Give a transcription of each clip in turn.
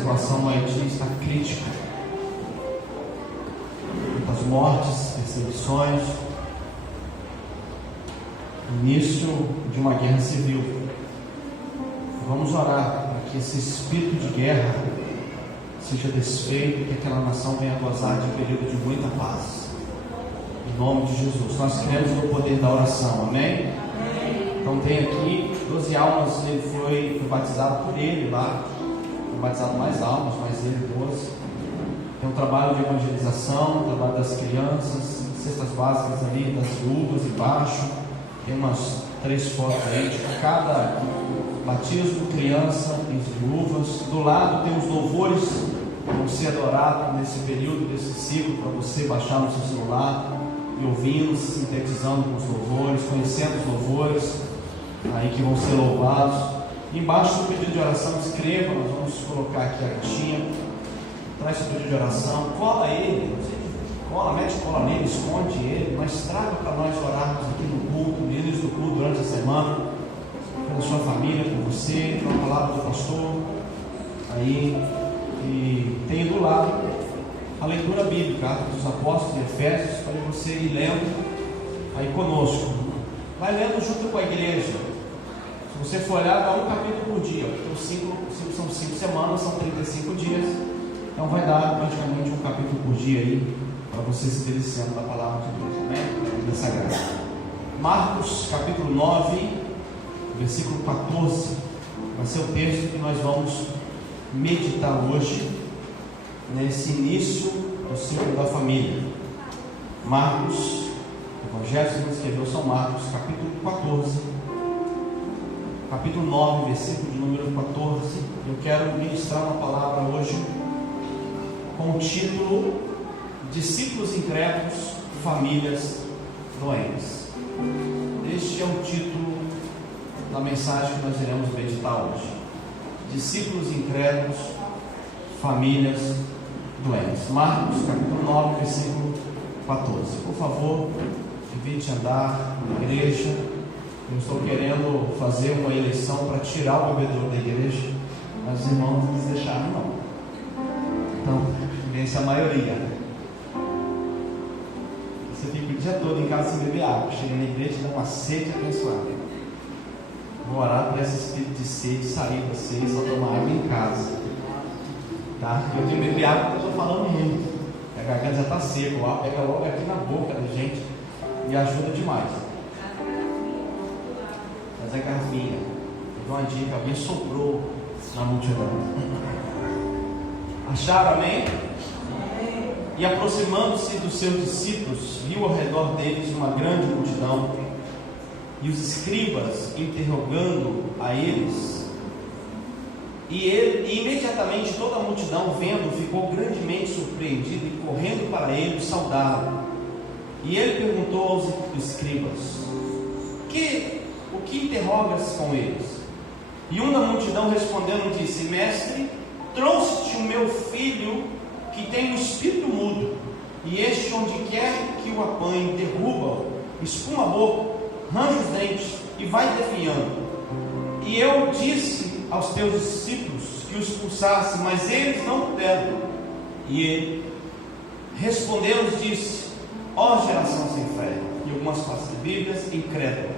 situação no Haiti está crítica. Muitas mortes, perseguições, início de uma guerra civil. Vamos orar para que esse espírito de guerra seja desfeito e que aquela nação venha gozar de um período de muita paz. Em nome de Jesus. Nós cremos no poder da oração, amém? Então tem aqui 12 almas, ele foi batizado por ele lá. Foi batizado mais almas, mais ele 12. Tem um trabalho de evangelização, um trabalho das crianças, cestas básicas ali, das viúvas embaixo. Tem umas 3 fotos aí de cada batismo, criança e viúvas. Do lado tem os louvores que vão ser adorados nesse período, desse ciclo, para você baixar no seu celular e ouvindo, se sintetizando com os louvores, conhecendo os louvores aí que vão ser louvados. Embaixo do pedido de oração, escreva, nós vamos colocar aqui a caixinha. Traz o pedido de oração, cola ele, cola, mete cola nele, esconde ele, mas traga para nós orarmos aqui no culto, no início do culto, durante a semana, pela sua família, por você, pela palavra do pastor. Aí, e tem do lado a leitura bíblica, Atos dos Apóstolos e Efésios, para você ir lendo aí conosco. Vai lendo junto com a igreja. Se você for olhar, dá um capítulo por dia, porque são 5 semanas, são 35 dias. Então vai dar praticamente um capítulo por dia aí, para você se deliciando da palavra de Deus, amém? Dessa graça. Marcos capítulo 9, versículo 14, vai ser o texto que nós vamos meditar hoje, nesse início do ciclo da família. Marcos, o Evangelho segundo escreveu São Marcos, capítulo 14, capítulo 9, versículo de número 14. Eu quero ministrar uma palavra hoje com o título Discípulos Incrédulos, Famílias Doentes. Este é o título da mensagem que nós iremos meditar hoje. Discípulos incrédulos, famílias doentes. Marcos capítulo 9, versículo 14. Por favor, evite andar na igreja. Eu estou querendo fazer uma eleição para tirar o bebedouro da igreja, mas os irmãos não nos deixaram não. Então, vence a maioria. Você fica o dia todo em casa sem beber água. Chega na igreja e dá uma sede abençoada. Vou orar para esse espírito de sede sair de você e só tomar água em casa. Tá? Eu tenho que beber água porque eu estou falando muito. A garganta já está seca, o ar pega logo aqui na boca da gente e ajuda demais. Mas é garfinha. Eu dou uma dica, alguém soprou na multidão. Acharam, amém? E aproximando-se dos seus discípulos, viu ao redor deles uma grande multidão e os escribas interrogando a eles. E imediatamente toda a multidão, vendo, ficou grandemente surpreendida e correndo para ele, o saudaram. E ele perguntou aos escribas: o que interrogas com eles? E um da multidão respondendo disse: Mestre, trouxe-te o meu filho que tem um espírito mudo, e este, onde quer que o apanhe, derruba-o, espuma a boca, arranja os dentes e vai definhando. E eu disse aos teus discípulos que o expulsassem, mas eles não puderam. E ele respondeu-lhes, disse: ó geração sem fé, e algumas partes de Bíblias, incrédula,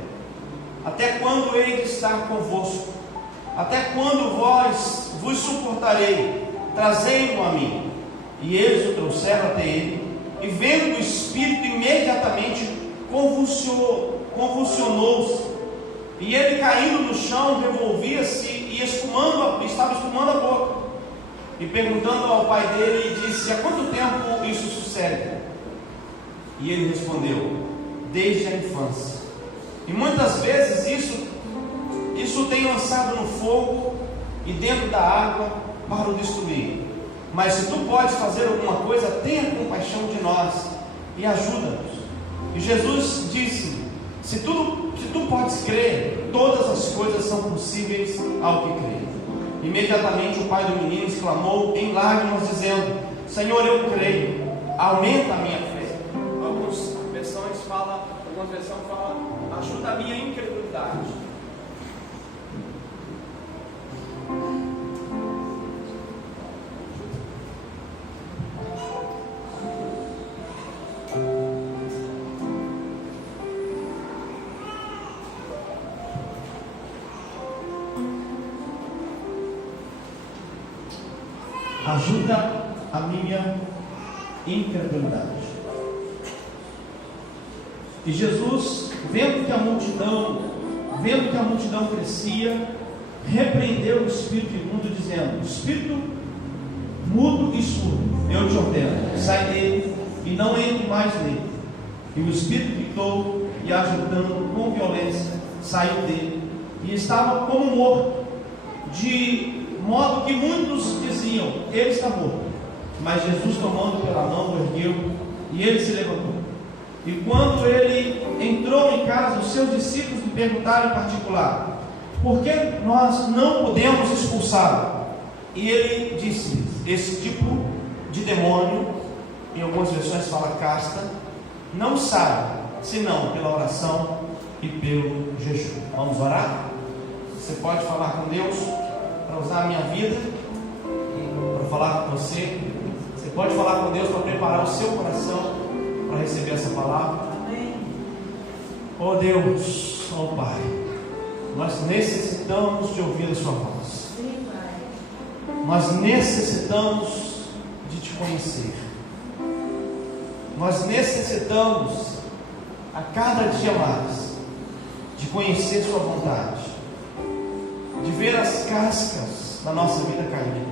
até quando hei de estar convosco? Até quando vos suportarei? Trazei-mo a mim. E eles o trouxeram até ele, e vendo o espírito, imediatamente convulsionou-se, e ele, caindo no chão, revolvia-se e estava espumando a boca. E perguntando ao pai dele, disse: há quanto tempo isso sucede? E ele respondeu: desde a infância. E muitas vezes isso tem lançado no fogo e dentro da água para o destruir. Mas se tu podes fazer alguma coisa, tenha compaixão de nós e ajuda-nos. E Jesus disse: se tu podes crer, todas as coisas são possíveis ao que crê. Imediatamente o pai do menino exclamou em lágrimas, dizendo: Senhor, eu creio, aumenta a minha fé. Algumas versões falam, ajuda a minha incredulidade. ajuda a minha incredulidade. E Jesus, vendo que a multidão crescia, repreendeu o espírito imundo, dizendo: espírito mudo e surdo, eu te ordeno, sai dele e não entre mais nele. E o espírito gritou e, ajudando com violência, saiu dele, e estava como morto, de modo que muitos diziam: ele está morto. Mas Jesus, tomando pela mão, o ergueu, e ele se levantou. E quando ele entrou em casa, os seus discípulos lhe perguntaram em particular: por que nós não podemos expulsá-lo? E ele disse-lhes: esse tipo de demônio, em algumas versões fala casta, não sai senão pela oração e pelo jejum. Vamos orar? Você pode falar com Deus para usar a minha vida, para falar com você. Você pode falar com Deus para preparar o seu coração para receber essa palavra. Oh Deus, oh Pai, nós necessitamos de ouvir a sua voz. Nós necessitamos de te conhecer. Nós necessitamos a cada dia mais de conhecer sua vontade, de ver as cascas da nossa vida caída,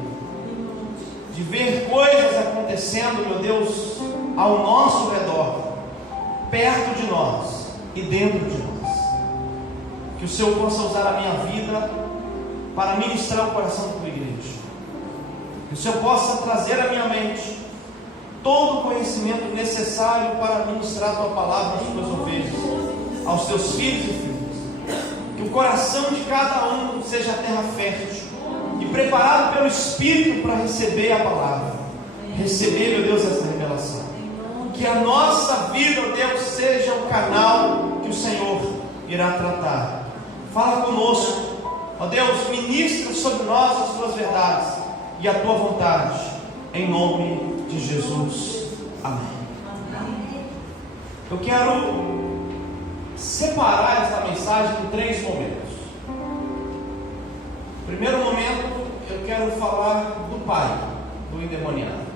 de ver coisas acontecendo, meu Deus, ao nosso redor, perto de nós e dentro de nós. Que o Senhor possa usar a minha vida para ministrar o coração da tua igreja. Que o Senhor possa trazer à minha mente todo o conhecimento necessário para ministrar a tua palavra às tuas ovelhas, aos teus filhos e filhas. Que o coração de cada um seja terra fértil e preparado pelo Espírito para receber a palavra, receber, meu Deus, essa revelação. Que a nossa vida, ó Deus, seja o canal que o Senhor irá tratar. Fala conosco, ó Deus, ministra sobre nós as tuas verdades e a tua vontade, em nome de Jesus. Amém. Eu quero separar esta mensagem em 3 momentos. Primeiro momento, eu quero falar do pai do endemoniado.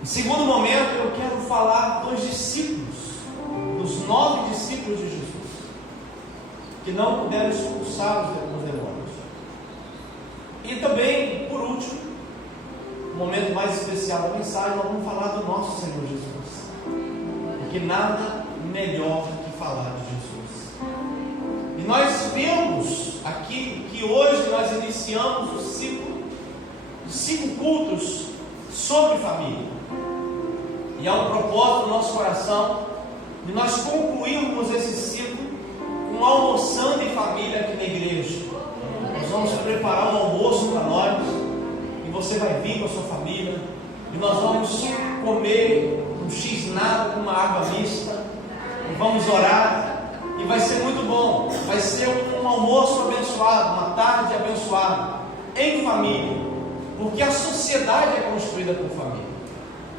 Em segundo momento, eu quero falar dos discípulos, dos 9 discípulos de Jesus, que não puderam expulsar os demônios. E também, por último, o momento mais especial da mensagem, nós vamos falar do nosso Senhor Jesus, porque nada melhor do que falar de Jesus. E nós vemos aqui que hoje nós iniciamos os 5 cultos sobre família. E há um propósito no nosso coração de nós concluirmos esse ciclo com almoçando em família aqui na igreja. Nós vamos preparar um almoço para nós, e você vai vir com a sua família, e nós vamos comer um x-nado com uma água mista, e vamos orar, e vai ser muito bom. Vai ser um almoço abençoado, uma tarde abençoada, em família, porque a sociedade é construída por família.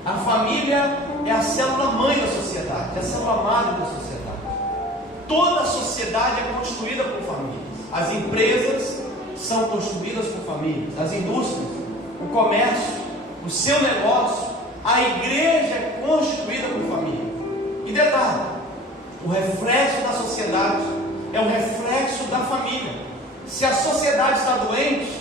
A família é a célula mãe da sociedade, é a célula madre da sociedade. Toda a sociedade é construída por famílias. As empresas são construídas por famílias, as indústrias, o comércio, o seu negócio, a igreja é constituída por família. E detalhe, o reflexo da sociedade é o reflexo da família. Se a sociedade está doente,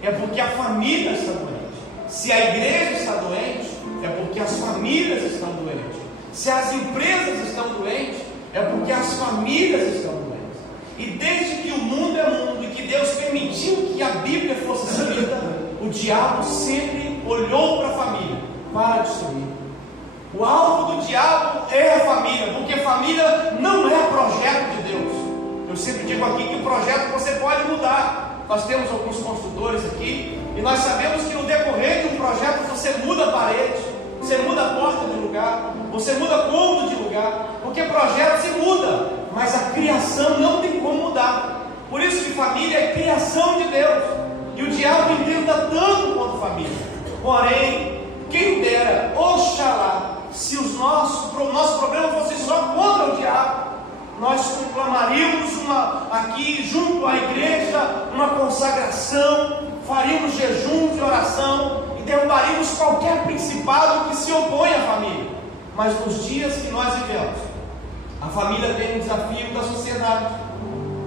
é porque a família está doente. Se a igreja está doente, é porque as famílias estão doentes. Se as empresas estão doentes, é porque as famílias estão doentes. E desde que o mundo é mundo e que Deus permitiu que a Bíblia fosse escrita, o diabo sempre olhou para a família para destruir. O alvo do diabo é a família, porque família não é projeto de Deus. Eu sempre digo aqui que o projeto você pode mudar. Nós temos alguns construtores aqui, e nós sabemos que no decorrer de um projeto você muda a parede, você muda a porta de lugar, você muda cômodo de lugar, porque projeto se muda, mas a criação não tem como mudar. Por isso que família é criação de Deus, e o diabo tenta tanto quanto família. Porém, quem dera, oxalá, se o nosso problema fosse só contra o diabo, nós conclamaríamos aqui junto à igreja uma consagração faríamos jejuns e oração e derrubaríamos qualquer principado que se opõe à família. Mas nos dias que nós vivemos, a família tem um desafio da sociedade.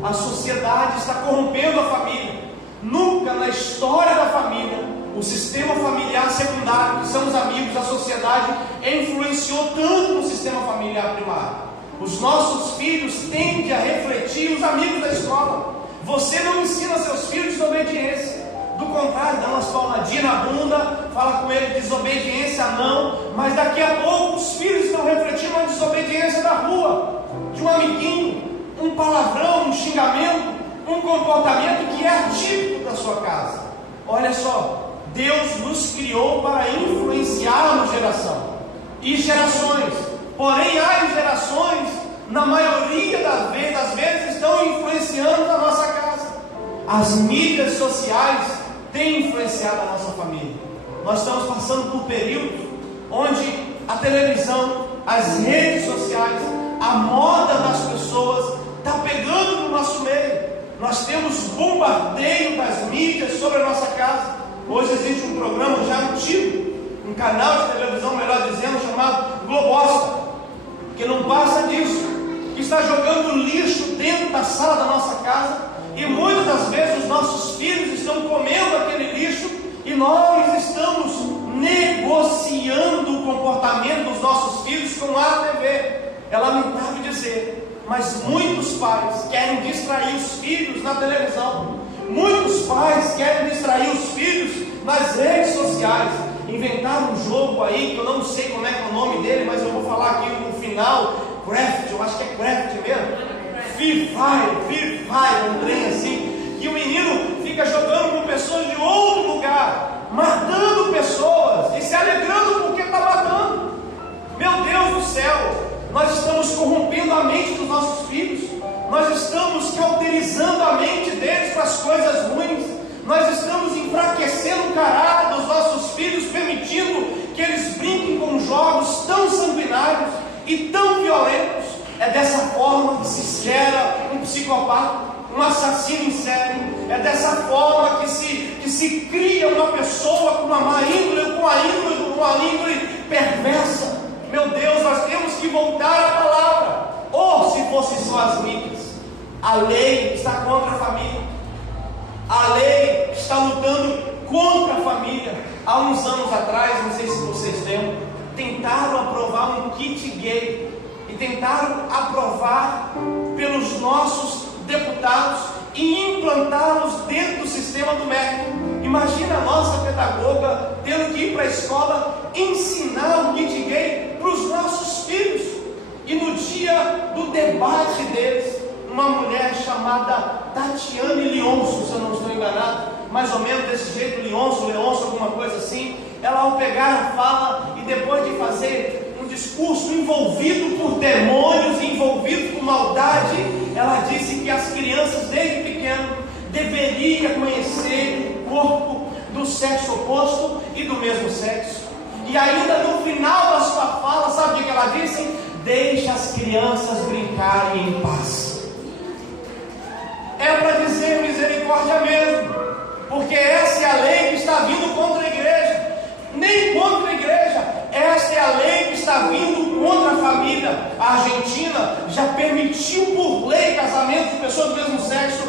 A sociedade está corrompendo a família. Nunca na história da família, o sistema familiar secundário, que são os amigos, a sociedade, influenciou tanto no sistema familiar primário. Os nossos filhos tendem a refletir os amigos da escola. Você não ensina seus filhos desobediência. Do contrário, dá umas palmadinhas na bunda, fala com ele desobediência não, mas daqui a pouco os filhos estão refletindo a desobediência da rua, de um amiguinho, um palavrão, um xingamento, um comportamento que é atípico da sua casa. Olha só, Deus nos criou para influenciarmos geração e gerações, porém há gerações, na maioria das vezes, estão influenciando a nossa casa. As mídias sociais têm influenciado a nossa família. Nós estamos passando por um período onde a televisão, as redes sociais, a moda das pessoas está pegando no nosso meio. Nós temos bombardeio das mídias sobre a nossa casa. Hoje existe um programa já antigo, um canal de televisão, melhor dizendo, chamado Globosta, que não passa disso, que está jogando lixo dentro da sala da nossa casa. E muitas das vezes os nossos filhos estão comendo aquele lixo e nós estamos negociando o comportamento dos nossos filhos com a TV. É lamentável dizer, mas muitos pais querem distrair os filhos na televisão. Muitos pais querem distrair os filhos nas redes sociais. Inventaram um jogo aí, que eu não sei como é que é o nome dele, mas eu vou falar aqui no final. Craft, eu acho que é Craft mesmo. Free Fire, um trem assim, que o menino fica jogando com pessoas de outro lugar, matando pessoas e se alegrando porque está matando. Meu Deus do céu, nós estamos corrompendo a mente dos nossos filhos, nós estamos cauterizando a mente deles para as coisas ruins, nós estamos enfraquecendo o caráter dos nossos filhos, permitindo que eles brinquem com jogos tão sanguinários e tão violentos. É dessa forma que se gera um psicopata, um assassino em série. É dessa forma que se cria uma pessoa com uma má índole, com uma índole perversa. Meu Deus, nós temos que voltar à palavra. Ou se fossem só as mídias. A lei está contra a família. A lei está lutando contra a família. Há uns anos atrás, não sei se vocês lembram, tentaram aprovar um kit gay. E tentaram aprovar pelos nossos deputados e implantá-los dentro do sistema do MEC. Imagina a nossa pedagoga tendo que ir para a escola ensinar o kit gay para os nossos filhos. E no dia do debate deles, uma mulher chamada Tatiane Leonço, se eu não estou enganado, mais ou menos desse jeito, Leonço, alguma coisa assim, ela ao pegar a fala e depois de fazer discurso envolvido por demônios, envolvido por maldade, ela disse que as crianças desde pequeno deveriam conhecer o corpo do sexo oposto e do mesmo sexo. E ainda no final da sua fala, sabe o que ela disse? Deixa as crianças brincarem em paz. É para dizer misericórdia mesmo, porque essa é a lei que está vindo contra a igreja. Nem contra a igreja, esta é a lei que está vindo contra a família. A Argentina já permitiu por lei casamento de pessoas do mesmo sexo.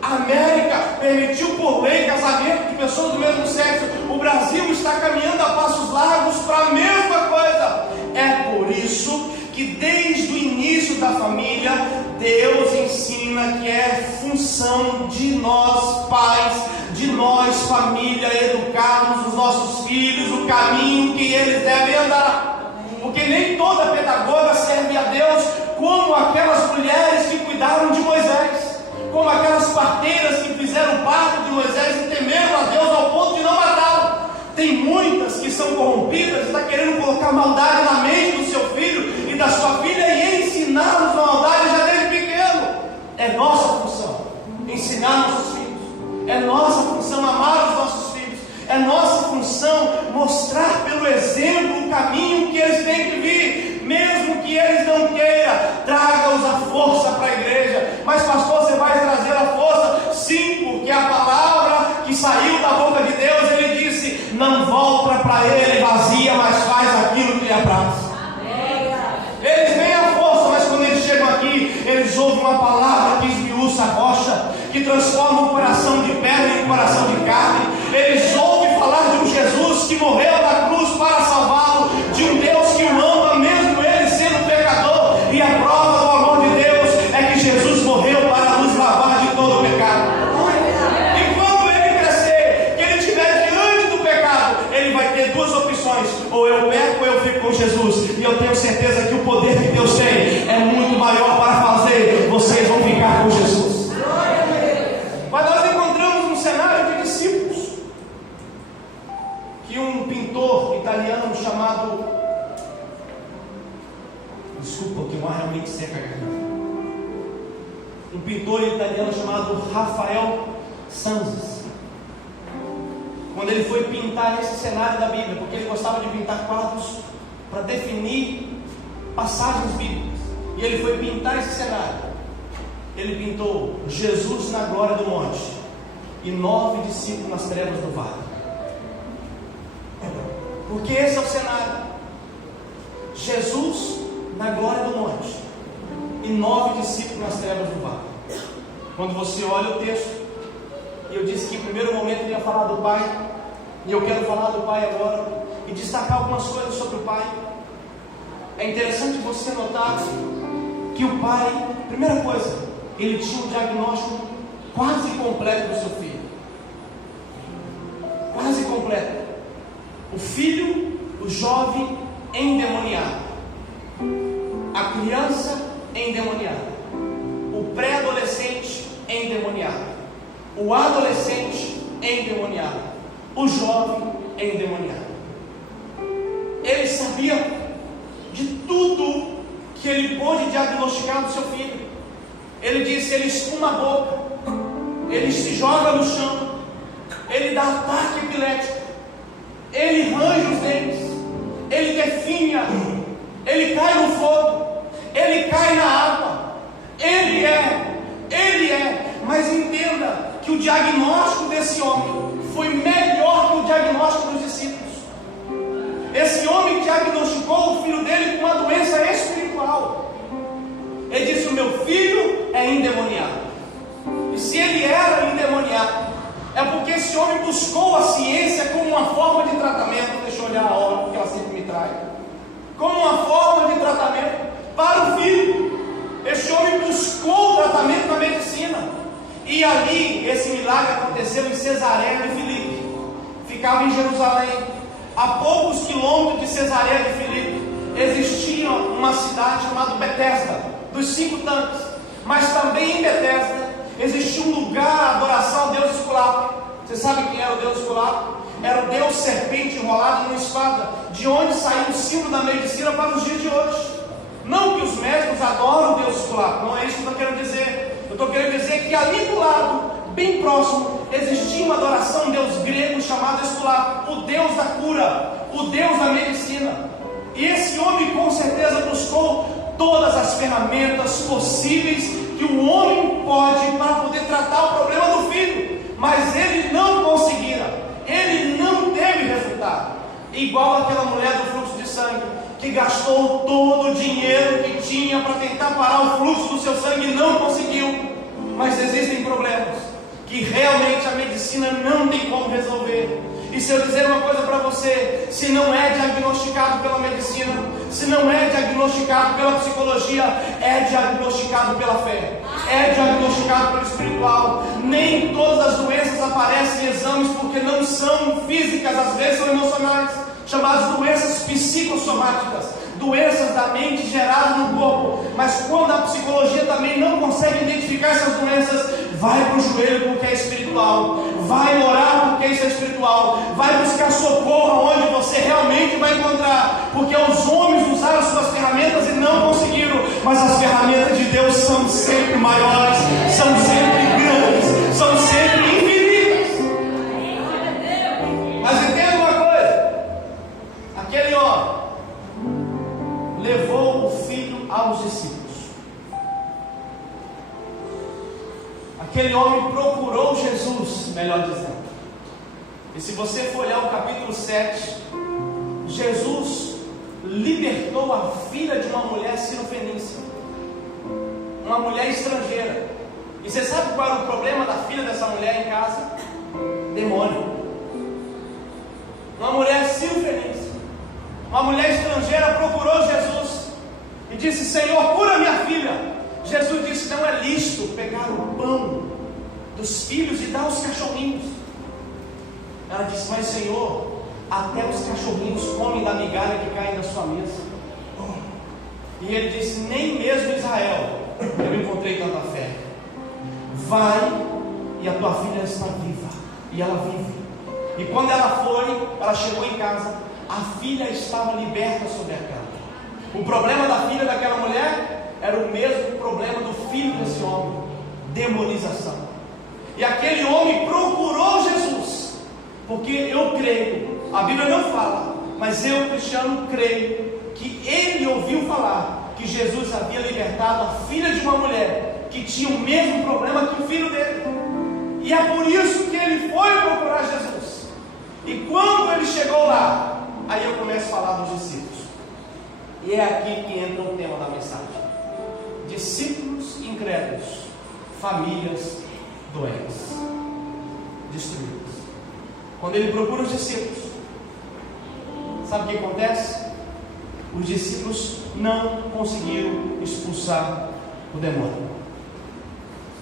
A América permitiu por lei casamento de pessoas do mesmo sexo. O Brasil está caminhando a passos largos para a mesma coisa. É por isso que desde o início da família, Deus ensina que é função de nós pais, de nós família, educarmos os nossos filhos o caminho que eles devem andar. Porque nem toda pedagoga serve a Deus como aquelas mulheres que cuidaram de Moisés, como aquelas parteiras que fizeram parto de Moisés e temeram a Deus ao ponto de não matá-lo. Tem muitas que são corrompidas e está querendo colocar maldade na mente do seu filho e da sua filha e ensiná-los a maldade já desde pequeno. É nossa função ensinar nossos filhos. É nossa função amar os nossos filhos. É nossa função mostrar pelo exemplo o caminho que eles têm que vir. Mesmo que eles não queiram, traga-os a força para a igreja. Mas pastor, você vai trazer a força? Sim, porque a palavra que saiu para ele vazia, mas faz aquilo que lhe apraz. Eles veem a força, mas quando eles chegam aqui, eles ouvem uma palavra que esmiuça a rocha, que transforma um coração de pedra em um coração de carne. Eles ouvem falar de um Jesus que morreu na cruz para salvá-lo, de um Deus que o ama, mesmo ele sendo pecador. E a prova do amor de Deus é que Jesus morreu para nos lavar de todo o pecado. E quando ele crescer, que ele estiver diante do pecado, ele vai ter duas opções: ou eu peco ou eu fico com Jesus. E eu tenho certeza que o poder que Deus tem é muito maior para fazer vocês vão ficar com Jesus. Mas nós encontramos um cenário de discípulos que um pintor italiano chamado, desculpa, que o ar realmente seca aqui, um pintor italiano chamado Rafael Sanzio, quando ele foi pintar esse cenário da Bíblia, porque ele gostava de pintar quadros para definir passagens bíblicas, e ele foi pintar esse cenário. Ele pintou Jesus na glória do monte e 9 discípulos nas trevas do vale. Porque esse é o cenário: Jesus na glória do monte e 9 discípulos nas trevas do vale. Quando você olha o texto, e eu disse que em primeiro momento eu ia falar do Pai, e eu quero falar do Pai agora e destacar algumas coisas sobre o Pai. É interessante você notar que o Pai, primeira coisa, ele tinha um diagnóstico quase completo do seu filho. Quase completo. O filho, o jovem endemoniado, a criança endemoniada, o pré-adolescente endemoniado, o adolescente endemoniado, o jovem endemoniado. Ele sabia de tudo que ele pôde diagnosticar do seu filho. Ele disse: ele espuma a boca, ele se joga no chão, ele dá ataque epilético, ele range os dentes, ele definha, ele cai no fogo, ele cai na água. Ele é, mas entenda que o diagnóstico desse homem foi melhor que o diagnóstico dos discípulos. Esse homem diagnosticou o filho dele com uma doença espiritual. Ele disse: o meu filho é endemoniado. E se ele era endemoniado, é porque esse homem buscou a ciência como uma forma de tratamento. Deixa eu olhar a hora, porque ela sempre me trai. Como uma forma de tratamento para o filho. Esse homem buscou o tratamento na medicina. E ali, esse milagre aconteceu em Cesareia de Filipe. Ficava em Jerusalém. A poucos quilômetros de Cesareia de Filipe existia uma cidade chamada Betesda, dos 5 tanques. Mas também em Betesda existia um lugar de adoração ao Deus Esculápio. Você sabe quem era o Deus Esculápio? Era o Deus serpente enrolado numa espada, de onde saiu o símbolo da medicina para os dias de hoje. Não que os médicos adoram o Deus Esculápio, não é isso que eu estou querendo dizer. Eu estou querendo dizer que ali do lado, bem próximo, existia uma adoração a um Deus grego chamado Esculápio, o Deus da cura, o Deus da medicina. E esse homem com certeza buscou todas as ferramentas possíveis que o homem pode para poder tratar o problema do filho, mas ele não conseguira, ele não teve resultado. Igual aquela mulher do fluxo de sangue, que gastou todo o dinheiro que tinha para tentar parar o fluxo do seu sangue e não conseguiu. Mas existem problemas que realmente a medicina não tem como resolver. E se eu dizer uma coisa para você, se não é diagnosticado pela medicina, se não é diagnosticado pela psicologia, é diagnosticado pela fé, é diagnosticado pelo espiritual. Nem todas as doenças aparecem em exames porque não são físicas, às vezes são emocionais, chamadas doenças psicossomáticas, doenças da mente geradas no corpo. Mas quando a psicologia também não consegue identificar essas doenças, vai para o joelho porque é espiritual, vai orar porque isso é espiritual, vai buscar socorro onde você realmente vai encontrar, porque os homens usaram suas ferramentas e não conseguiram, mas as ferramentas de Deus são sempre maiores, são sempre grandes, são sempre infinitas. Mas entenda uma coisa: aquele homem levou o filho aos discípulos. Aquele homem procurou Jesus, melhor dizendo. E se você for olhar o capítulo 7, Jesus libertou a filha de uma mulher cirofenícia, uma mulher estrangeira. E você sabe qual era o problema da filha dessa mulher em casa? Demônio. Uma mulher cirofenícia, uma mulher estrangeira procurou Jesus e disse: Senhor, cura minha filha. Jesus disse: não é lícito pegar o pão dos filhos e dar aos cachorrinhos. Ela disse: mas Senhor, até os cachorrinhos comem da migalha que cai na sua mesa. E ele disse: nem mesmo Israel eu encontrei tanta fé. Vai, e a tua filha está viva. E ela vive. E quando ela foi, ela chegou em casa, a filha estava liberta sobre a cama. O problema da filha daquela mulher era o mesmo problema do filho desse homem: demonização. E aquele homem procurou Jesus, porque eu creio, a Bíblia não fala, mas eu, cristiano, creio que ele ouviu falar que Jesus havia libertado a filha de uma mulher que tinha o mesmo problema que o filho dele. E é por isso que ele foi procurar Jesus. E quando ele chegou lá, aí eu começo a falar dos discípulos. E é aqui que entra o tema da mensagem: discípulos incrédulos, famílias doentes, destruídas. Quando ele procura os discípulos, sabe o que acontece? Os discípulos não conseguiram expulsar o demônio.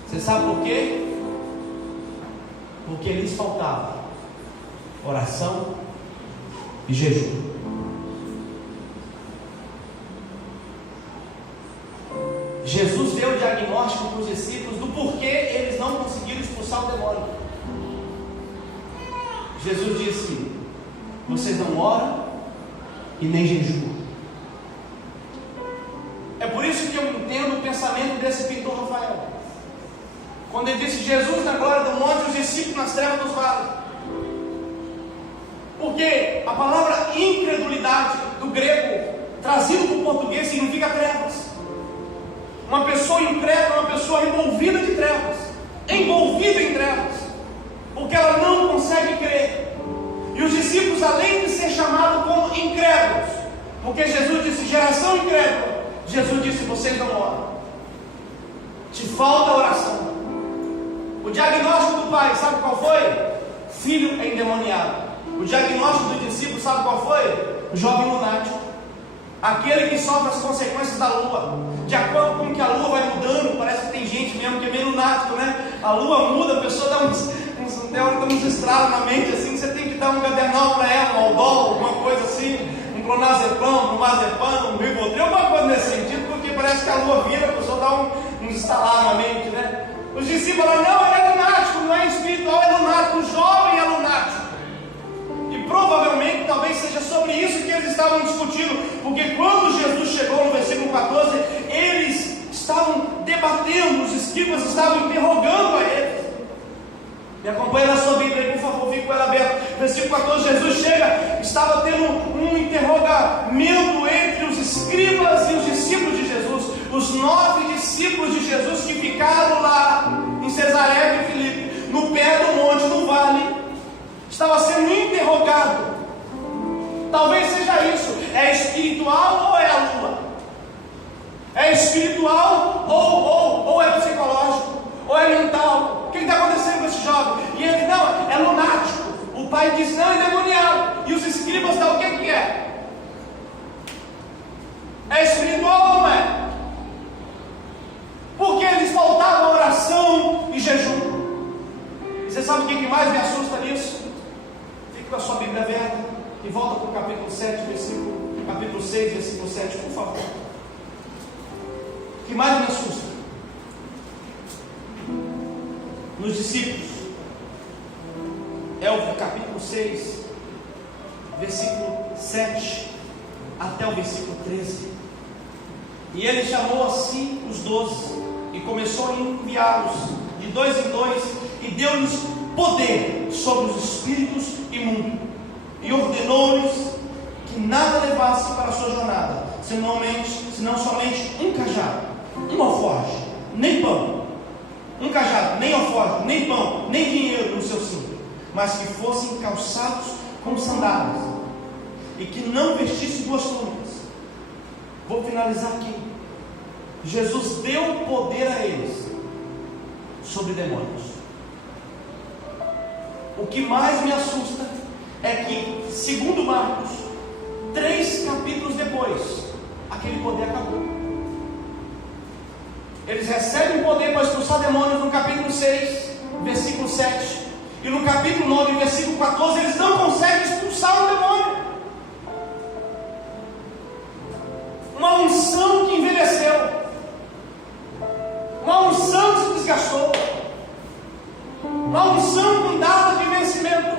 Você sabe por quê? Porque lhes faltava oração e jejum. Jesus deu o diagnóstico para os discípulos do porquê eles não conseguiram expulsar o demônio. Jesus disse: vocês não oram e nem jejuam. É por isso que eu entendo o pensamento desse pintor Rafael, quando ele disse: Jesus na glória do monte, os discípulos nas trevas dos vales. Porque a palavra incredulidade do grego trazido para o português significa trevas. Uma pessoa incrédula é uma pessoa envolvida de trevas, envolvida em trevas, porque ela não consegue crer. E os discípulos, além de ser chamados como incrédulos, porque Jesus disse geração incrédula, Jesus disse: vocês não oram, te falta oração. O diagnóstico do pai, sabe qual foi? Filho é endemoniado. O diagnóstico do discípulo, sabe qual foi? Jovem lunático, aquele que sofre as consequências da lua. De acordo com que a lua vai mudando, parece que tem gente mesmo que é meio lunático, né? A lua muda, a pessoa dá uns estralos na mente assim, você tem que dar um gadernal para ela, um aldol, alguma coisa assim, um clonazepam, um mazepam, um rivotril, alguma coisa nesse sentido, porque parece que a lua vira, a pessoa dá um estalar na mente, né? Os discípulos falaram: não, ele é lunático, não é espiritual, é lunático, o jovem é lunático. E provavelmente, talvez seja sobre isso que eles estavam discutindo, porque quando Jesus chegou no versículo 14, eles estavam debatendo, os escribas estavam interrogando a eles. Me acompanha na sua Bíblia aí, por favor, fique com ela aberta. Versículo 14, Jesus chega, estava tendo um interrogamento entre os escribas e os discípulos de Jesus, os 9 discípulos de Jesus que ficaram lá em Cesareia de Filipe, no pé do monte, no vale, estava sendo interrogado. Talvez seja isso: é espiritual ou é a lua? É espiritual ou é psicológico? Ou é mental? O que está acontecendo com esse jovem? E ele: não, é lunático. O pai diz: não, é demoniado. E os escribas dão: o que é? É espiritual ou não é? Porque lhes faltava oração e jejum. E você sabe o que mais me assusta nisso? Fique com a sua Bíblia aberta e volta para o capítulo 7, capítulo 6, versículo 7, por favor. O que mais me assusta nos discípulos é o capítulo 6, versículo 7 até o versículo 13. E ele chamou assim os 12 e começou a enviá-los de 2 em 2 e deu-lhes poder sobre os espíritos imundos e ordenou-lhes que nada levasse para a sua jornada, senão somente um cajado, um alforje, nem pão, um cajado, nem alforje, nem pão, nem dinheiro no seu cinto, mas que fossem calçados com sandálias. e que não vestisse duas túnicas. Vou finalizar aqui. Jesus deu poder a eles sobre demônios. O que mais me assusta é que, segundo Marcos, 3 capítulos depois, aquele poder acabou. Eles recebem poder para expulsar demônios no capítulo 6, versículo 7. E no capítulo 9, versículo 14, eles não conseguem expulsar o demônio. Uma unção que envelheceu, uma unção que se desgastou, uma unção com data de vencimento.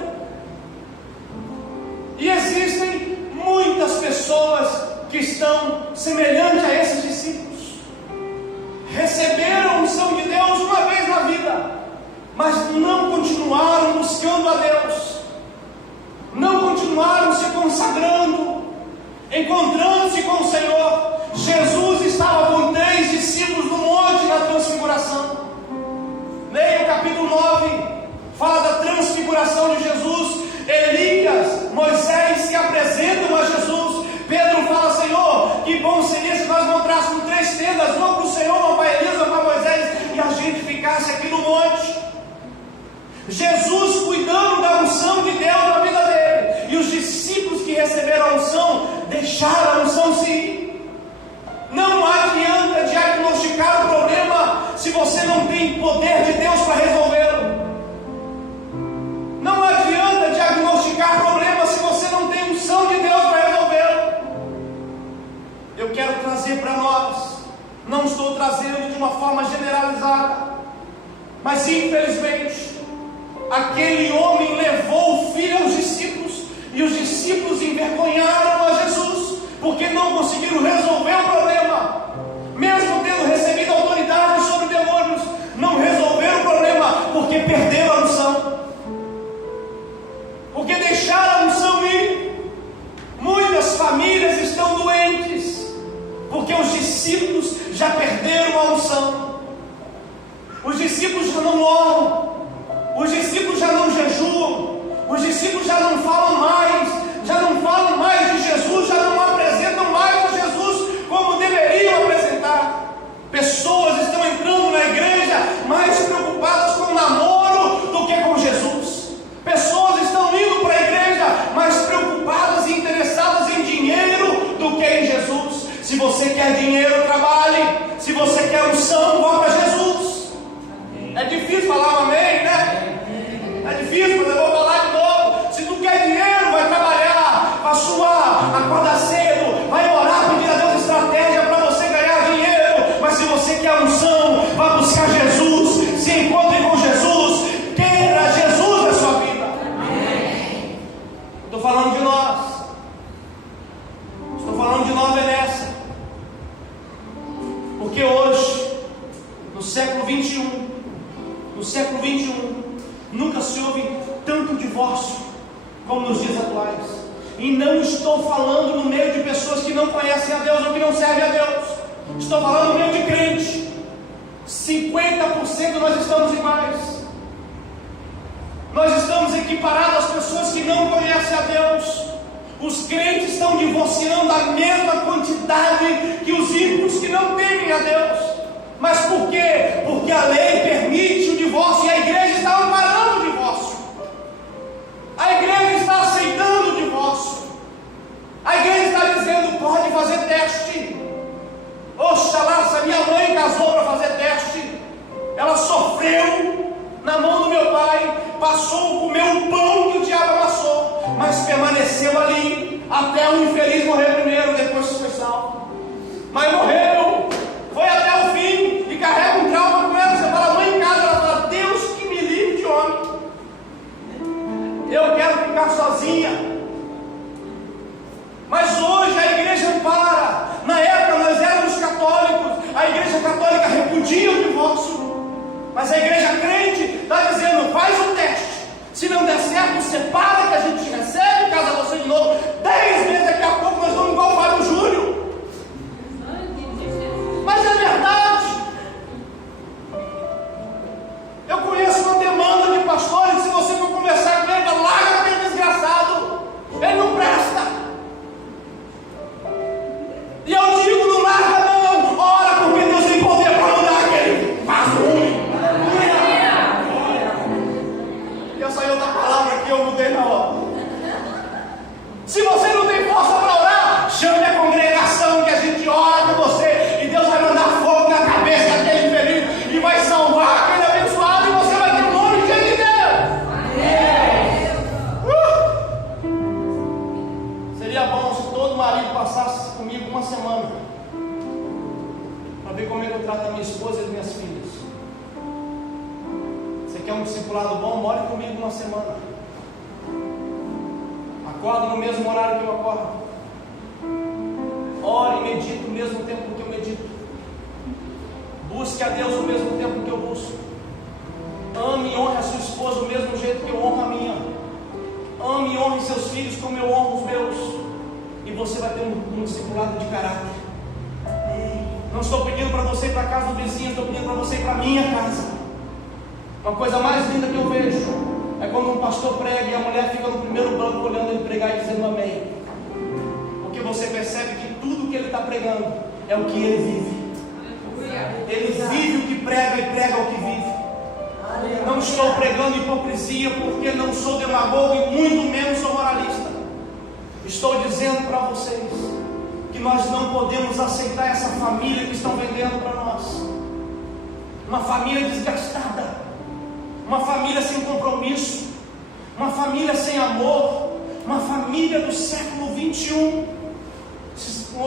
E existem muitas pessoas que estão semelhantes a esses discípulos. Receberam a unção de Deus uma vez na vida, mas não continuaram buscando a Deus, não continuaram se consagrando, encontrando-se com o Senhor. Jesus estava com 3 discípulos no monte da transfiguração. Leia o capítulo 9, fala da transfiguração de Jesus. Elias, Moisés se apresentam a Jesus. Pedro fala: Senhor, que bom seria se nós montássemos 3 tendas, uma para o Senhor, uma para Elias, uma para Moisés, e a gente ficasse aqui no monte. Jesus cuidando da unção de Deus na vida dele, e os discípulos que receberam a unção deixaram a unção se ir. Não adianta diagnosticar o problema se você não tem poder de Deus para resolvê-lo. Não adianta diagnosticar problema se você não tem unção de Deus para resolvê-lo. Eu quero trazer para nós, não estou trazendo de uma forma generalizada, mas infelizmente aquele homem levou o filho aos discípulos, e os discípulos envergonharam a Jesus, porque não conseguiram resolver o problema. Mesmo tendo recebido autoridade sobre demônios, não resolveram o problema, porque perderam a unção, porque deixaram a unção ir. Muitas famílias estão doentes, porque os discípulos já perderam a unção. Os discípulos já não oram, os discípulos já não jejuam, os discípulos já não falam mais de Jesus, já não apresentam mais a Jesus como deveriam apresentar. Pessoas estão entrando na igreja mais preocupadas com o namoro do que com Jesus. Pessoas estão indo para a igreja mais preocupadas e interessadas em dinheiro do que em Jesus. Se você quer dinheiro, trabalhe. Se você quer unção, vá para Jesus. É difícil falar um amém, né? É difícil, mas eu vou falar de novo. Se tu quer dinheiro, vai trabalhar, vai suar, acordar cedo, vai orar, pedir a Deus estratégia para você ganhar dinheiro. Mas se você quer unção, vá buscar Jesus, se encontre com Jesus, queira Jesus na sua vida. Estou falando de nós. Estou falando de nós, Vanessa. Porque hoje, no século 21, nunca se ouve tanto divórcio como nos dias atuais. E não estou falando no meio de pessoas que não conhecem a Deus ou que não servem a Deus. Estou falando no meio de crente. 50% nós estamos iguais. Nós estamos equiparados às pessoas que não conhecem a Deus. Os crentes estão divorciando a mesma quantidade que os ímpios que não temem a Deus. Mas por quê? Porque a lei permite o divórcio e a igreja está amparando o divórcio. A igreja está aceitando o divórcio. A igreja está dizendo: pode fazer teste. Oxalá, se a minha mãe casou para fazer teste, ela sofreu na mão do meu pai, passou, comeu o pão que o diabo amassou, mas permaneceu ali até o infeliz morrer primeiro, depois foi salvo. Mas morreu, foi até o fim e carrega um trauma com ela. Você fala: mãe em casa, ela fala: Deus que me livre de homem, eu quero ficar sozinha. Mas hoje a igreja para. Na época nós éramos católicos, a igreja católica repudia o divórcio, mas a igreja crente está dizendo: faz um teste, se não der certo, separa, que a gente recebe, casa você de novo, 10 meses, daqui a pouco nós vamos igual o Fábio Júnior. Mas é verdade. Eu conheço uma demanda de pastores, se você for conversar com ele, larga aquele desgraçado, ele não presta. discipulado bom, ore comigo uma semana. Acorda no mesmo horário que eu acordo. Ore e medite no mesmo tempo que eu medito. Busque a Deus no mesmo tempo que eu busco. Ame e honre a sua esposa do mesmo jeito que eu honro a minha. Ame e honre seus filhos como eu honro os meus. E você vai ter um discipulado de caráter. Não estou pedindo para você ir para a casa do vizinho, estou pedindo para você ir para a minha casa. Uma coisa mais linda que eu vejo é quando um pastor prega e a mulher fica no primeiro banco olhando ele pregar e dizendo amém. Porque você percebe que tudo que ele está pregando é o que ele vive. Ele vive o que prega e prega o que vive. Não estou pregando hipocrisia, porque não sou demagogo e muito menos sou moralista. Estou dizendo para vocês que nós não podemos aceitar essa família que estão vendendo para nós. Uma família desgastada, uma família sem compromisso, uma família sem amor, uma família do século 21.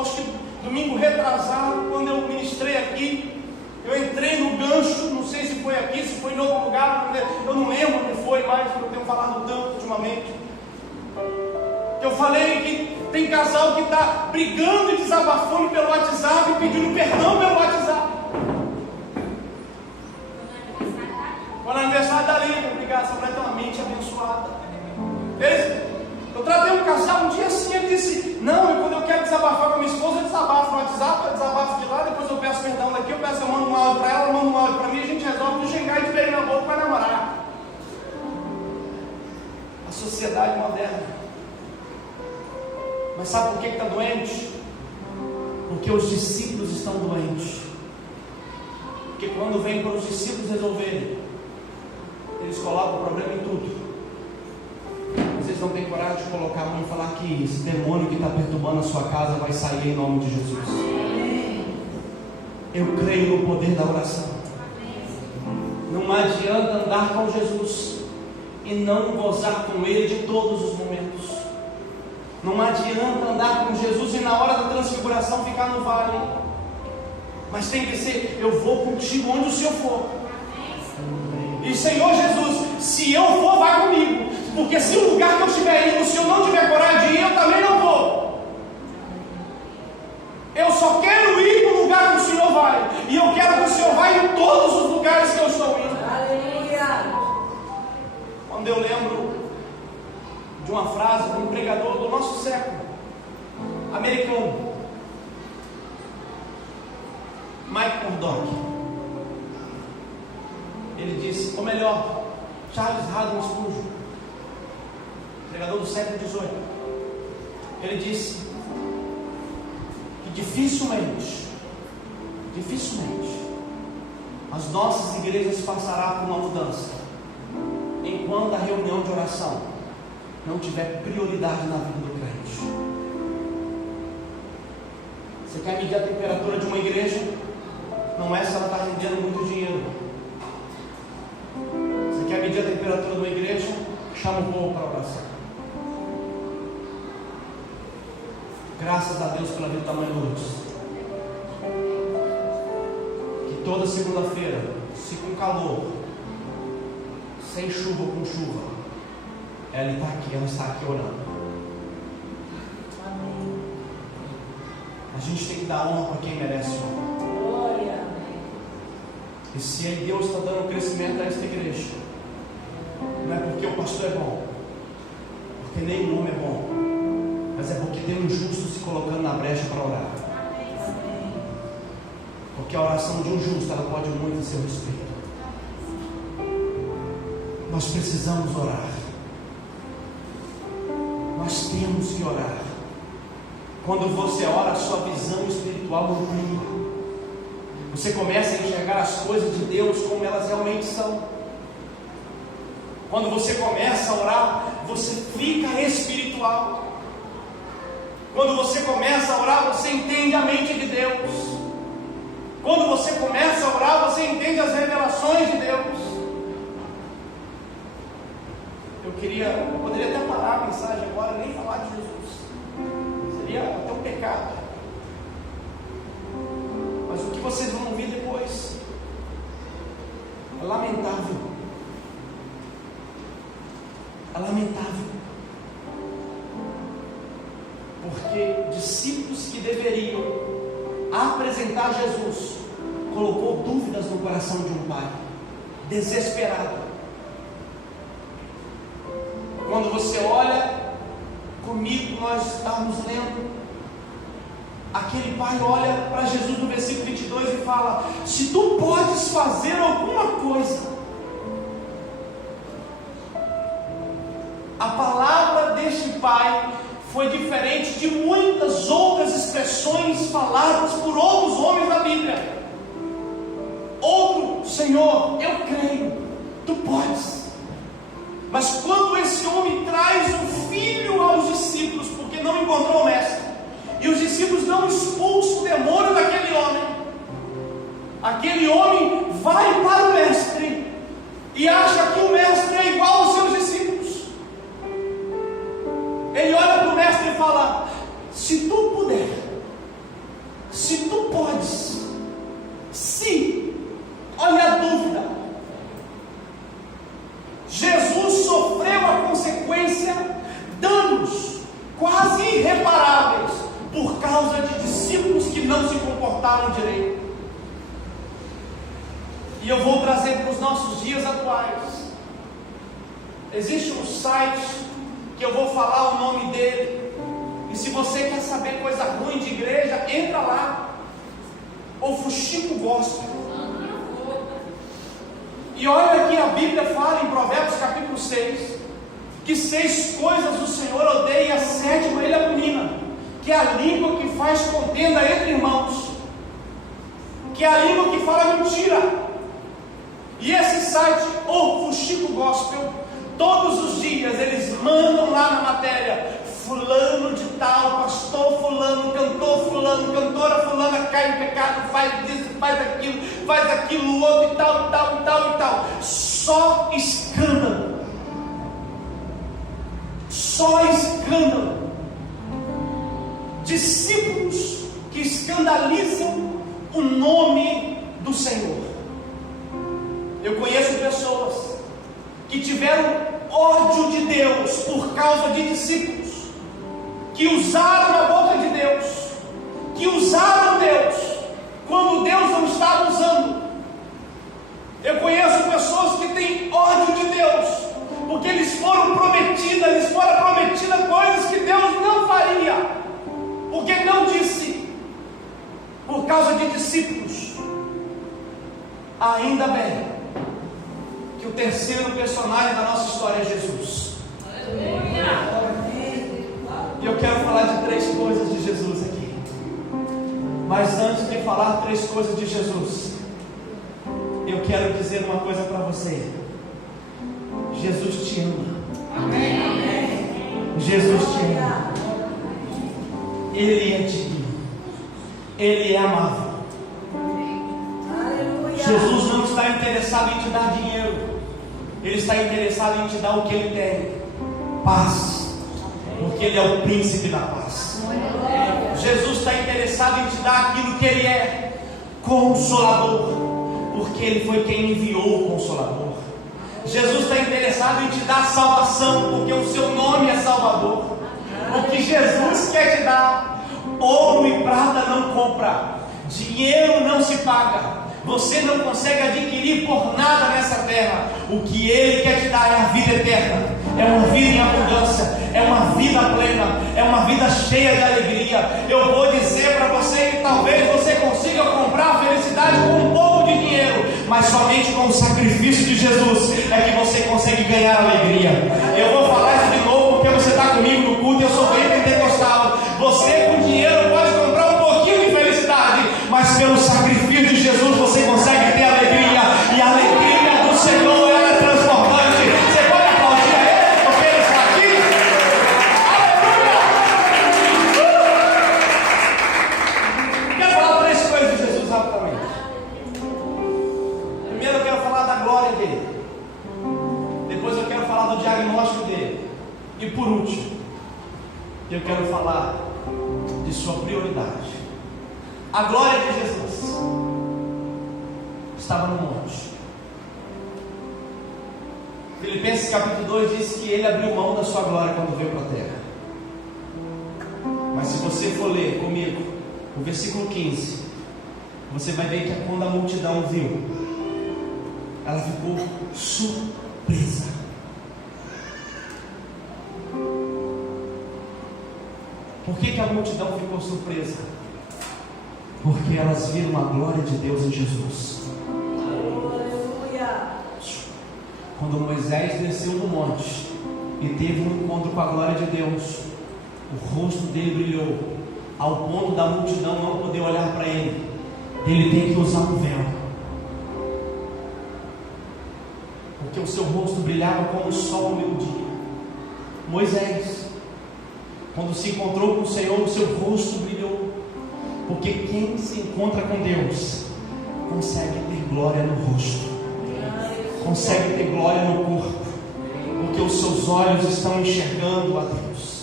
Acho que domingo retrasado, quando eu ministrei aqui, eu entrei no gancho, não sei se foi aqui, se foi em outro lugar, eu não lembro onde foi mais, porque eu tenho falado tanto ultimamente. Eu falei que tem casal que está brigando e desabafando pelo WhatsApp e pedindo perdão pelo WhatsApp. Foi no aniversário da Lívia, obrigado, essa mulher tem uma mente abençoada. Eu tratei um casal um dia assim, ele disse, não, quando eu quero desabafar com a minha esposa, eu desabafo no WhatsApp, eu desabafo de lá, depois eu peço perdão daqui, eu mando um áudio para ela manda um áudio para mim, a gente resolve de chegar e de beijar na boca para namorar. A sociedade moderna. Mas sabe por que está doente? Porque os discípulos estão doentes. Porque quando vem para os discípulos resolverem, eles colocam o problema em tudo. Vocês não têm coragem de colocar a mão e falar que esse demônio que está perturbando a sua casa vai sair em nome de Jesus. Eu creio no poder da oração. Não adianta andar com Jesus e não gozar com Ele de todos os momentos. Não adianta andar com Jesus e na hora da transfiguração ficar no vale. Mas tem que ser, eu vou contigo onde o Senhor for. E Senhor Jesus, se eu for, vai comigo. Porque se o lugar que eu estiver indo, o Senhor não tiver coragem de ir, eu também não vou. Eu só quero ir para o lugar que o Senhor vai. E eu quero que o Senhor vá em todos os lugares que eu estou indo. Aleluia. Quando eu lembro de uma frase de um pregador do nosso século, americano, Mike Murdock, ele disse, ou melhor, Charles Haddon Spurgeon, pregador do século XVIII, ele disse que dificilmente as nossas igrejas passarão por uma mudança enquanto a reunião de oração não tiver prioridade na vida do crente. Você quer medir a temperatura de uma igreja? Não é se ela está rendendo muito dinheiro. Você quer medir a temperatura de uma igreja? Chama o povo para a oração. Graças a Deus pela vida da mãe Lourdes, que toda segunda-feira, se com calor, sem chuva ou com chuva, ela está aqui orando. Amém. A gente tem que dar honra para quem merece honra. Glória. E se Deus está dando crescimento a esta igreja, não é porque o pastor é bom, porque nenhum homem é bom, mas é porque tem um justo se colocando na brecha para orar. Amém. Porque a oração de um justo, ela pode muito a seu respeito. Nós precisamos orar. Nós temos que orar. Quando você ora, a sua visão espiritual amplia. Você começa a enxergar as coisas de Deus como elas realmente são. Quando você começa a orar, você fica espiritual. Quando você começa a orar, você entende a mente de Deus. Quando você começa a orar, você entende as revelações de Deus. Eu poderia até parar a mensagem agora, nem falar de Jesus. Seria até um pecado. Mas o que vocês vão ouvir depois é lamentável. Porque discípulos que deveriam apresentar Jesus colocou dúvidas no coração de um pai, desesperado. Quando você olha comigo, nós estamos lendo, aquele pai olha para Jesus no versículo 22 e fala: se tu podes fazer alguma coisa. A palavra deste pai foi diferente de muitas outras expressões faladas por outros homens da Bíblia. Outro: Senhor, eu creio, tu podes. Mas quando esse homem traz o filho aos discípulos, porque não encontrou o mestre, e os discípulos não expulsam o demônio daquele homem, aquele homem vai para o mestre e acha que o mestre é igual aos seus discípulos. Ele olha para o mestre e fala: se tu puder, se tu podes, se, olha a dúvida. Jesus sofreu a consequência, danos quase irreparáveis, por causa de discípulos que não se comportaram direito. E eu vou trazer para os nossos dias atuais. Existe um site que eu vou falar o nome dele, e se você quer saber coisa ruim de igreja, entra lá, o Fuxico Gospel. E olha que a Bíblia fala em Provérbios capítulo 6, que 6 coisas o Senhor odeia e a 7ª ele abomina, que é a língua que faz contenda entre irmãos, que é a língua que fala mentira. E esse site, o Fuxico Gospel, todos os dias eles mandam lá na matéria: fulano de tal, pastor fulano, cantor fulano, cantora fulana cai em pecado, faz isso, faz aquilo, outro e tal, e tal, e tal, e tal. Só escândalo. Só escândalo. Discípulos que escandalizam o nome do Senhor. Eu conheço pessoas que tiveram ódio de Deus por causa de discípulos que usaram a boca de Deus, que usaram Deus quando Deus não estava usando. Eu conheço pessoas que têm ódio de Deus porque lhes foram prometidas coisas que Deus não faria, porque não disse, por causa de discípulos. Ainda bem que o terceiro personagem da nossa história é Jesus. E eu quero falar de 3 coisas de Jesus aqui. Mas antes de falar 3 coisas de Jesus, eu quero dizer uma coisa para você. Jesus te ama. Amém. Jesus te ama. Ele é digno. Ele é amável. Jesus não está interessado em te dar dinheiro. Ele está interessado em te dar o que Ele tem: paz. Porque Ele é o príncipe da paz. Jesus está interessado em te dar aquilo que Ele é: Consolador. Porque Ele foi quem enviou o Consolador. Jesus está interessado em te dar salvação, porque o seu nome é Salvador. O que Jesus quer te dar, ouro e prata não compra, dinheiro não se paga, você não consegue adquirir por nada nessa terra. O que Ele quer te dar é a vida eterna, é uma vida em abundância, é uma vida plena, é uma vida cheia de alegria. Eu vou dizer para você que talvez você consiga comprar a felicidade com um pouco de dinheiro, mas somente com o sacrifício de Jesus é que você consegue ganhar alegria. Eu vou falar isso de novo porque você está comigo no culto. Eu sou bem pentecostal. Você com dinheiro pode comprar um pouquinho de felicidade, mas pelo sacrifício de Jesus você consegue ter alegria. E a alegria do Senhor, ela é transformante. Você pode aplaudir a Ele porque Ele está aqui? Aleluia! Quero falar 3 coisas de Jesus rapidamente. Primeiro eu quero falar da glória dele. Depois eu quero falar do diagnóstico dele. E por último, eu quero falar de sua prioridade. A glória de Jesus estava no monte. Filipenses capítulo 2 diz que Ele abriu mão da sua glória quando veio para a terra. Mas você for ler comigo o versículo 15, você vai ver que quando a multidão viu, ela ficou surpresa. Por que a multidão ficou surpresa? Porque elas viram a glória de Deus em Jesus. Aleluia. Quando Moisés desceu do monte e teve um encontro com a glória de Deus, o rosto dele brilhou, ao ponto da multidão não poder olhar para ele. Ele tem que usar um véu, porque o seu rosto brilhava como o sol ao meio-dia. Moisés, quando se encontrou com o Senhor, o seu rosto brilhou, porque quem se encontra com Deus consegue ter glória no rosto, consegue ter glória no corpo, porque os seus olhos estão enxergando a Deus,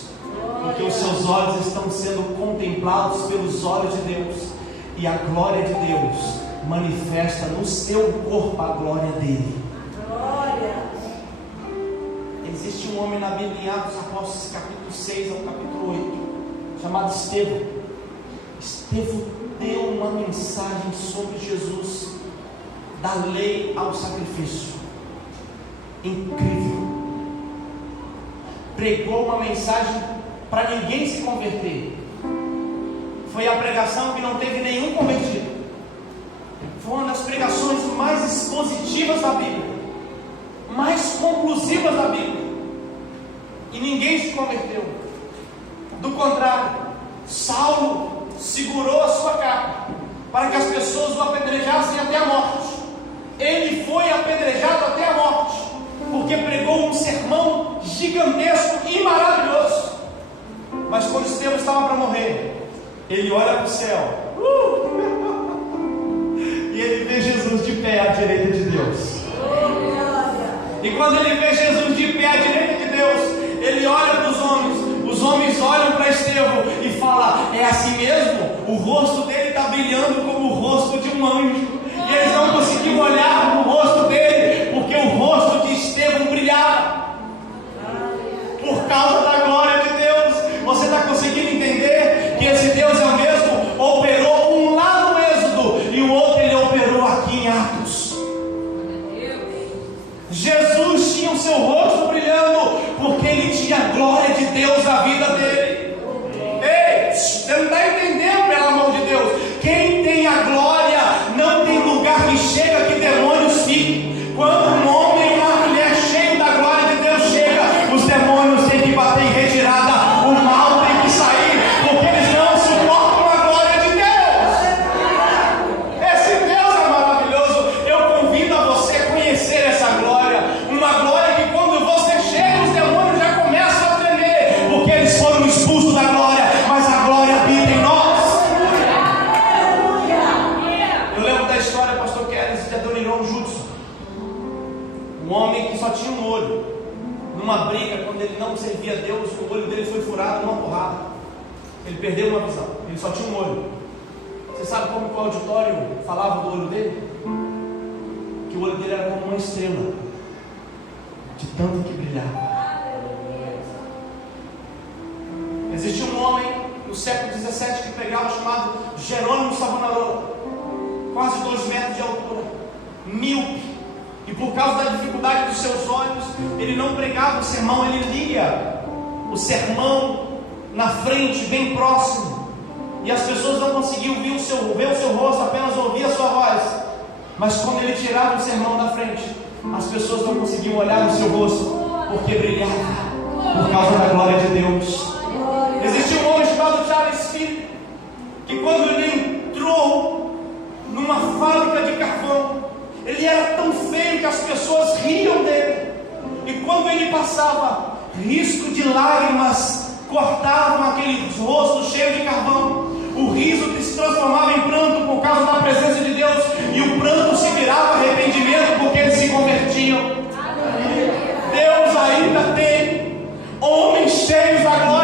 porque os seus olhos estão sendo contemplados pelos olhos de Deus, e a glória de Deus manifesta no seu corpo a glória dele. Existe um homem na Bíblia, em Atos Apóstolos, capítulo 6 ao capítulo 8, chamado Estevão. Estevão deu uma mensagem sobre Jesus, da lei ao sacrifício. Incrível. Pregou uma mensagem para ninguém se converter. Foi a pregação que não teve nenhum convertido. Foi uma das pregações mais expositivas da Bíblia, mais conclusivas da Bíblia, e ninguém se converteu. Do contrário, Saulo segurou a sua capa para que as pessoas o apedrejassem até a morte. Ele foi apedrejado até a morte, porque pregou um sermão gigantesco e maravilhoso. Mas quando Estevão estava para morrer, ele olha para o céu e ele vê Jesus de pé à direita de Deus. E quando ele vê Jesus de pé à direita de Deus, ele olha para os homens olham para Estevão e falam: é assim mesmo? O rosto dele está brilhando como o rosto de um anjo. E eles não conseguiam olhar para o rosto dele, porque o rosto de Estevão brilhava por causa da glória de Deus. Você está conseguindo entender que esse Deus é o mesmo? Operou um lá no Êxodo e o outro ele operou aqui em Atos. Jesus tinha o seu rosto brilhando porque ele tinha a glória de Deus na vida dele. Ei, você não está entendendo, pelo amor de Deus? Quem tem a glória não tem lugar que chega que demônios fiquem. Quando um homem e uma mulher cheio da glória de Deus chega, os demônios têm que bater em retirada, o mal tem que sair, porque eles não suportam a glória de Deus. Esse Deus é maravilhoso. Eu convido a você a conhecer essa glória, uma glória que quando você chega, os demônios já começam a tremer, porque eles foram expulsos da glória, mas a glória habita em nós. Eu lembro da história do pastor Keres de Adoniran Judson, um homem que só tinha um olho. Numa briga, quando ele não servia a Deus, o olho dele foi furado numa porrada. Ele perdeu uma visão, ele só tinha um olho. Você sabe como o auditório falava do olho dele? Que o olho dele era como uma estrela, de tanto que brilhava. Existia um homem no século XVII que pregava, chamado Jerônimo Savonarola, quase 2 metros de altura, míope, e por causa da dificuldade dos seus olhos, ele não pregava o sermão, ele lia o sermão na frente, bem próximo, e as pessoas não conseguiam ver o seu rosto, apenas ouvir a sua voz. Mas quando ele tirava o sermão da frente, as pessoas não conseguiam olhar no seu rosto, porque brilhava por causa da glória de Deus. Existia um homem chamado Charles Finney, que quando ele entrou numa fábrica de carvão, ele era tão feio que as pessoas riam dele, e quando ele passava, risco de lágrimas cortavam aquele rosto cheio de carvão. O riso se transformava em pranto por causa da presença de Deus, e o pranto se virava arrependimento porque eles se convertiam. Deus ainda tem homens cheios da glória